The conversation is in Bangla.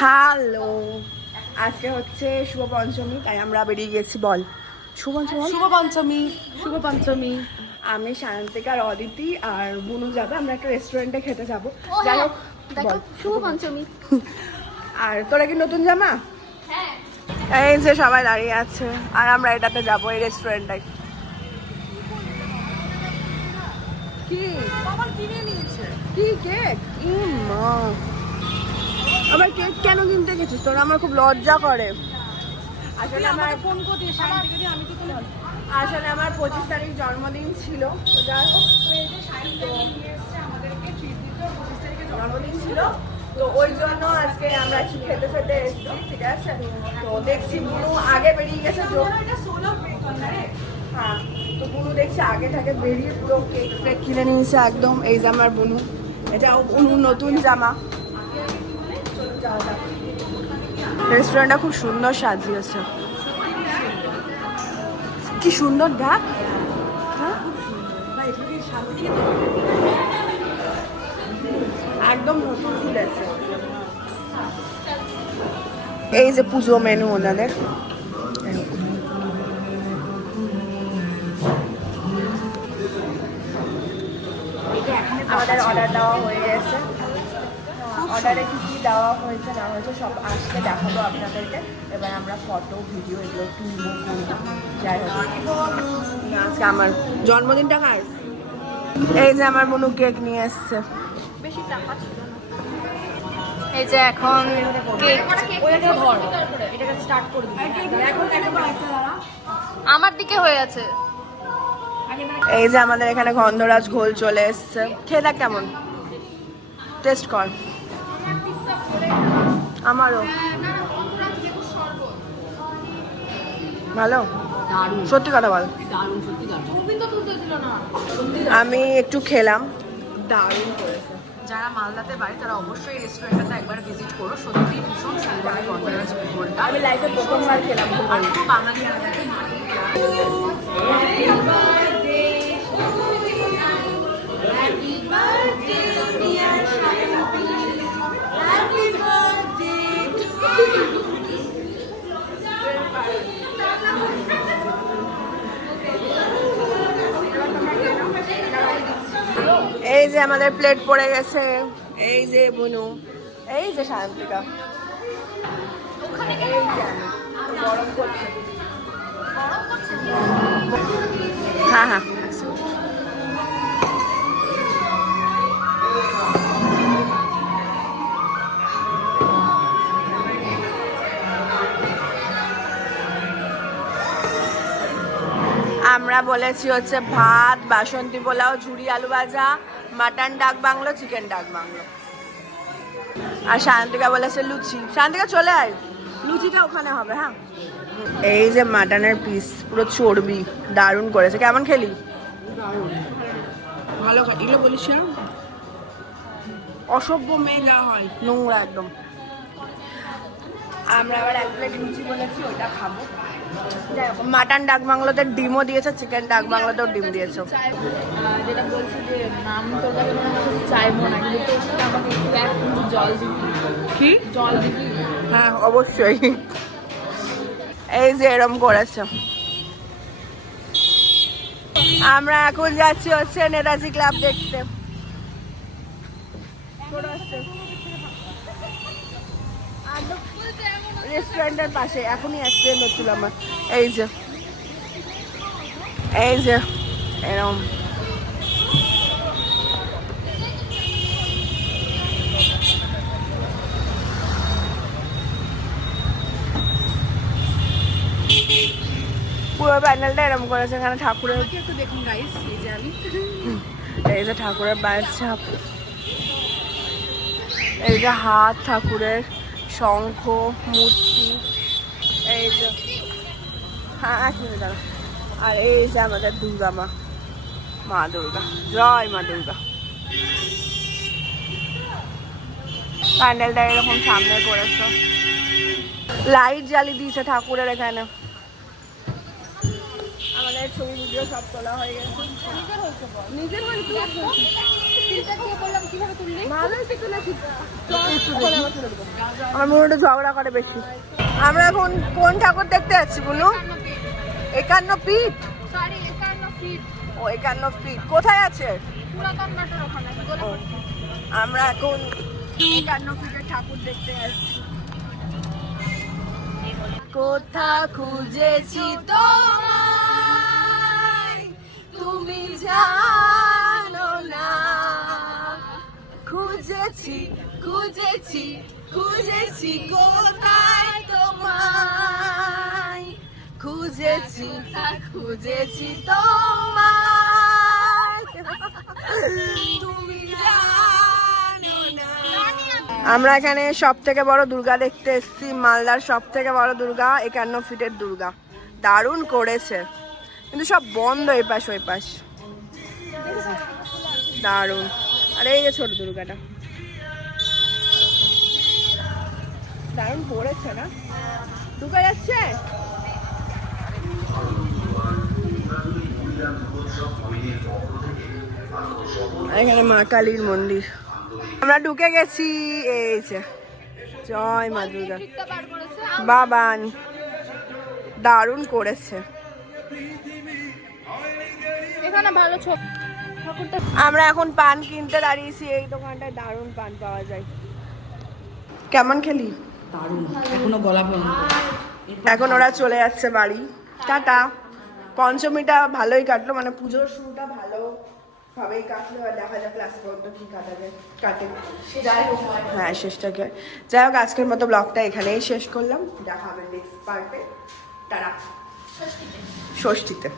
হ্যালো, আজকে হচ্ছে শুভ পঞ্চমী, তাই আমরা বেরিয়ে গেছি। বল শুভ পঞ্চমী। শুভ পঞ্চমী। শুভ পঞ্চমী। আমি সায়ন্তিকা আর অদিতি আর বুনু যাবে, আমরা একটা রেস্টুরেন্টে খেতে যাবো। যাই হোক, দেখো শুভ পঞ্চমী। আর তোরা কি নতুন জামা? এই যে সবাই দাঁড়িয়ে আছে আর আমরা এটাতে যাবো, এই রেস্টুরেন্টটাই। কি বাবা কিনে নিয়েছে। কি কেক? মা, আবার কেক কেন কিনতে গেছিস তোরা? আমার খুব লজ্জা করে। আসলে আমার ফোন করে দিয়ে শান্তি করে আমি কি বললাম? আসলে আমার 25 তারিখ জন্মদিন ছিল, তো যাই হোক, জন্মদিন ছিল, তো ওই জন্য আজকে আমরা একটু খেতে খেতে এসেছি, ঠিক আছে? তো দেখছি বুনু আগে বেরিয়ে গেছে। হ্যাঁ, তো বুনু দেখছি আগে থেকে বেরিয়ে পুরো কেক ফেক কিনে নিয়েছে একদম। এই যে আমার বুনু, এটাও বুনুর নতুন জামা। চলো যাওয়া যাক। রেস্টুরেন্টটা খুব সুন্দর সাজিয়েছে, কি সুন্দর দেখ। একদম নতুন খুলেছে। এই যে পুজো মেনু ওনাদের। আমাদের অর্ডার দেওয়া হয়ে গেছে। অর্ডারে কি কি দেওয়া হয়েছে না হয়েছে সব আসলে দেখাবো আপনাদেরকে। এবার আমরা ফটো ভিডিও এগুলো তুলবো করবো। যাই হোক, আজকে আমার জন্মদিনটা কার? এই যে আমার বোনু কেক নিয়ে এসছে। বেশি চাপা ছিল না। এই যে এখন কেক এটাকে স্টার্ট করে দিই। আমার দিকে হয়ে আছে। এই যে আমাদের এখানে গন্ধরাজ ঘোল চলে এসছে। খেয়ে দেখ কেমন, টেস্ট কর। আমারও ভালো, সত্যি কথা বল। আমি একটু খেলাম, দারুণ করেছে। যারা মালদাতে বাড়ি তারা অবশ্যই রেস্টুরেন্টটা একবার ভিজিট করো, সত্যি ভীষণ সুন্দর গন্ধরাজ ঘোলটা। আমি লাইফে প্রথমবার খেলাম। আর খুব বাঙালি এই যে আমাদের প্লেট পড়ে গেছে। এই যে বুনু, এই যে শান্তিকা, এই যে আমি। গরম করছে। হ্যাঁ হ্যাঁ, আমরা বলেছি হচ্ছে ভাত, বাসন্তী পোলাও, ঝুরি আলু ভাজা, মাটন ডাক বাংলো, চিকেন ডাক বাংলো। আর শান্তিকা বলেছে লুচি। শান্তিকা চলে আয়, লুচিটা ওখানে হবে। হ্যাঁ, এই যে মাটনের পিস, পুরো চর্বি, দারুণ করেছে। কেমন খেলি? ভালো। এগুলো বলিস না, অসভ্য মেয়ে যা হয়, নোংরা একদম। আমরা আবার এক প্লেট লুচি বলেছি, ওইটা খাবো। মাটন ডাক বাংলোতে ডিমও দিয়েছে, চিকেন ডাক বাংলোতেও ডিম দিয়েছে। যেটা বলছি যে নাম তোর কাছে মনে হয় চাইবো না, কিন্তু তোর সাথে আমাকে একটু এক কিন্তু জল দিবি। কি জল দিবি? হ্যাঁ অবশ্যই। এই যে এরম করেছে। আমরা এখন যাচ্ছি হচ্ছে নেতাজি ক্লাব দেখতে। রেস্টুরেন্টের পাশে এখনই অ্যাক্সিডেন্ট হচ্ছিল আমার। এই যে এরম পুরো প্যান্ডেলটা এরম করেছে। এখানে ঠাকুরের একটু দেখুন গাইস, এই যে আমি এই যে ঠাকুরের পায়ের ছাপ, এই যে হাত ঠাকুরের, শঙ্খ, মূর্তি, এই যে হ্যাঁ এক মিনিট দাঁড়া। আর এই যে আমাদের দুর্গা মা, মা দুর্গা, জয় মা দুর্গা। প্যান্ডেলটা এরকম সামনে করেছে, লাইট জ্বালিয়ে দিয়েছে ঠাকুরের এখানে। আমাদের মায়ের ছবি ভিডিও সব তোলা হয়ে গেছে। নিজের হয়েছে ভালো হয়েছে তুলেছি। আমার মনে হয় ঝগড়া করে বেশি। আমরা এখন কোন ঠাকুর দেখতে যাচ্ছি বলু? 51 ফিট। ও 51 ফিট কোথায় আছে? আমরা এখন 51 ফিটের ঠাকুর দেখতে যাচ্ছি। কোথা খুঁজেছি তোমায় তুমি জানো না, খুঁজেছি খুঁজেছি খুঁজেছি কোথায় তোমায়, খুঁজেছি খুঁজেছি তোমায় তুমি জানো না। আমরা এখানে সব থেকে বড় দুর্গা দেখতে এসেছি, মালদার সব থেকে বড় দুর্গা 51 ফিটের দুর্গা। দারুণ করেছে কিন্তু সব বন্ধ এই পাশ ওই পাশ। দারুণ। আর এই যে ছোট দুর্গাটা দারুণ পড়েছে না? ঢুকা যাচ্ছে। এখানে মা কালীর মন্দির। আমরা ঢুকে গেছি। এই যে জয় মা দুর্গা। বাবান দারুণ করেছে। এখানে ভালো আমরা এখন পান কিনতে দাঁড়িয়েছি। এই দোকানটায় দারুণ পান পাওয়া যায়। কেমন খেলি? দারুণ, এখনো গলা বন্ধ। এখন ওরা চলে যাচ্ছে বাড়ি। টাটা। পঞ্চমীটা ভালোই কাটলো, মানে পুজোর শুরুটা ভালো ভাবেই কাটলো। আর দেখা যাক লাস্ট পর্যন্ত কি কাটে। যাই হোক, হ্যাঁ শেষটাকে। যাই হোক, আজকের মতো ব্লগটা এখানেই শেষ করলাম। দেখা হবে নেক্সট পার্টে। টাটা। ষষ্ঠীতে।